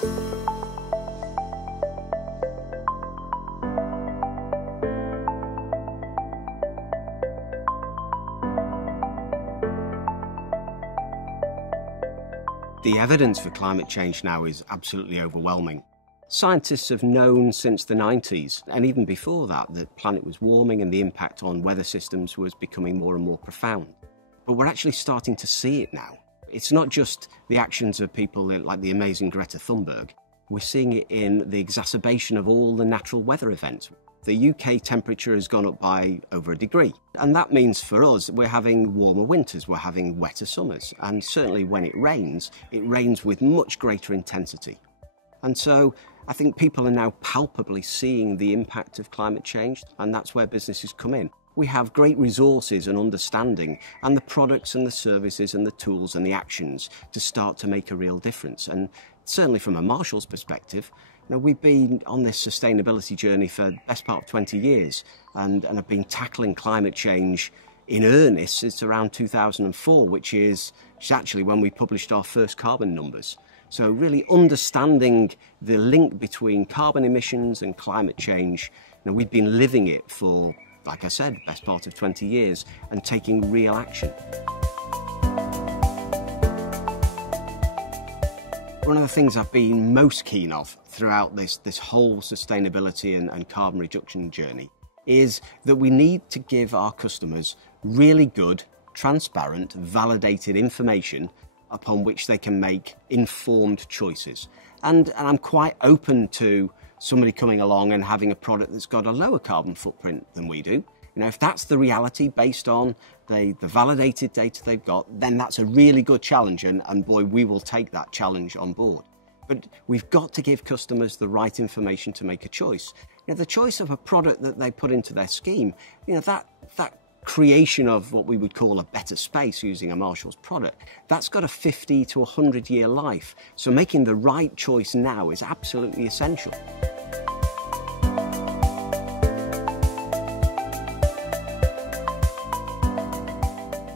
The evidence for climate change now is absolutely overwhelming. Scientists have known since the 90s, and even before that, the planet was warming and the impact on weather systems was becoming more and more profound. But we're actually starting to see it now. It's not just the actions of people like the amazing Greta Thunberg. We're seeing it in the exacerbation of all the natural weather events. The UK temperature has gone up by over a degree. And that means for us, we're having warmer winters, we're having wetter summers. And certainly when it rains with much greater intensity. And so I think people are now palpably seeing the impact of climate change, and that's where businesses come in. We have great resources and understanding and the products and the services and the tools and the actions to start to make a real difference. And certainly from a Marshall's perspective, we've been on this sustainability journey for the best part of 20 years and have been tackling climate change in earnest since around 2004, which is actually when we published our first carbon numbers. So really understanding the link between carbon emissions and climate change, we've been living it for, like I said, the best part of 20 years and taking real action. One of the things I've been most keen of throughout this whole sustainability and carbon reduction journey is that we need to give our customers really good, transparent, validated information upon which they can make informed choices. And I'm quite open to somebody coming along and having a product that's got a lower carbon footprint than we do. If that's the reality based on the validated data they've got, then that's a really good challenge, and boy, we will take that challenge on board. But we've got to give customers the right information to make a choice. The choice of a product that they put into their scheme, that creation of what we would call a better space using a Marshall's product, that's got a 50 to 100 year life. So making the right choice now is absolutely essential.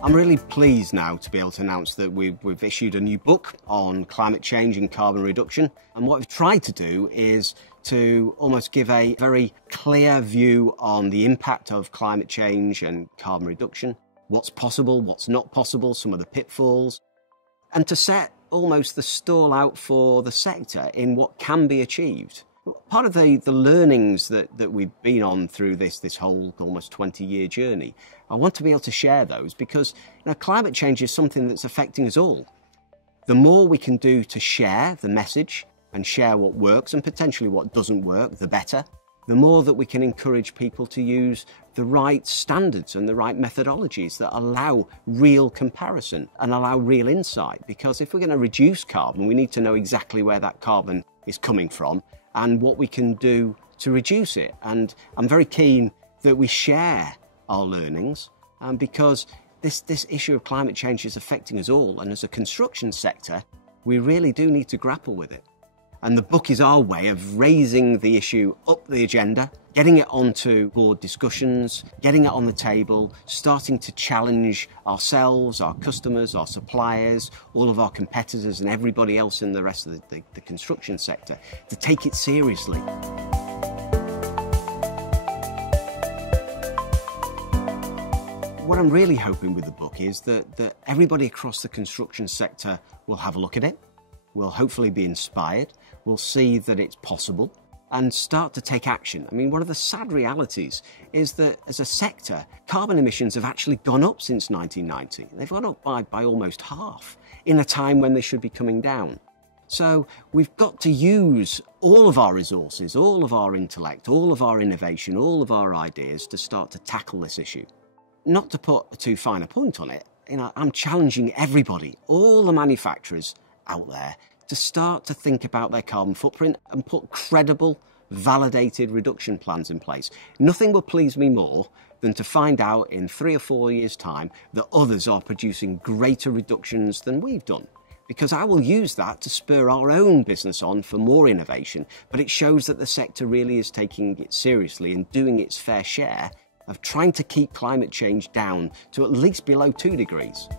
I'm really pleased now to be able to announce that we've issued a new book on climate change and carbon reduction. And what we've tried to do is to almost give a very clear view on the impact of climate change and carbon reduction, what's possible, what's not possible, some of the pitfalls, and to set almost the stall out for the sector in what can be achieved. Part of the learnings that we've been on through this whole almost 20-year journey, I want to be able to share those because climate change is something that's affecting us all. The more we can do to share the message and share what works and potentially what doesn't work, the better. The more that we can encourage people to use the right standards and the right methodologies that allow real comparison and allow real insight. Because if we're going to reduce carbon, we need to know exactly where that carbon is coming from and what we can do to reduce it. And I'm very keen that we share our learnings because this issue of climate change is affecting us all. And as a construction sector, we really do need to grapple with it. And the book is our way of raising the issue up the agenda, getting it onto board discussions, getting it on the table, starting to challenge ourselves, our customers, our suppliers, all of our competitors and everybody else in the rest of the construction sector to take it seriously. What I'm really hoping with the book is that everybody across the construction sector will have a look at it, will hopefully be inspired, will see that it's possible and start to take action. I mean, one of the sad realities is that as a sector, carbon emissions have actually gone up since 1990. They've gone up by almost half in a time when they should be coming down. So we've got to use all of our resources, all of our intellect, all of our innovation, all of our ideas to start to tackle this issue. Not to put a too fine a point on it, I'm challenging everybody, all the manufacturers out there, to start to think about their carbon footprint and put credible, validated reduction plans in place. Nothing will please me more than to find out in 3 or 4 years' time that others are producing greater reductions than we've done. Because I will use that to spur our own business on for more innovation, but it shows that the sector really is taking it seriously and doing its fair share of trying to keep climate change down to at least below 2 degrees.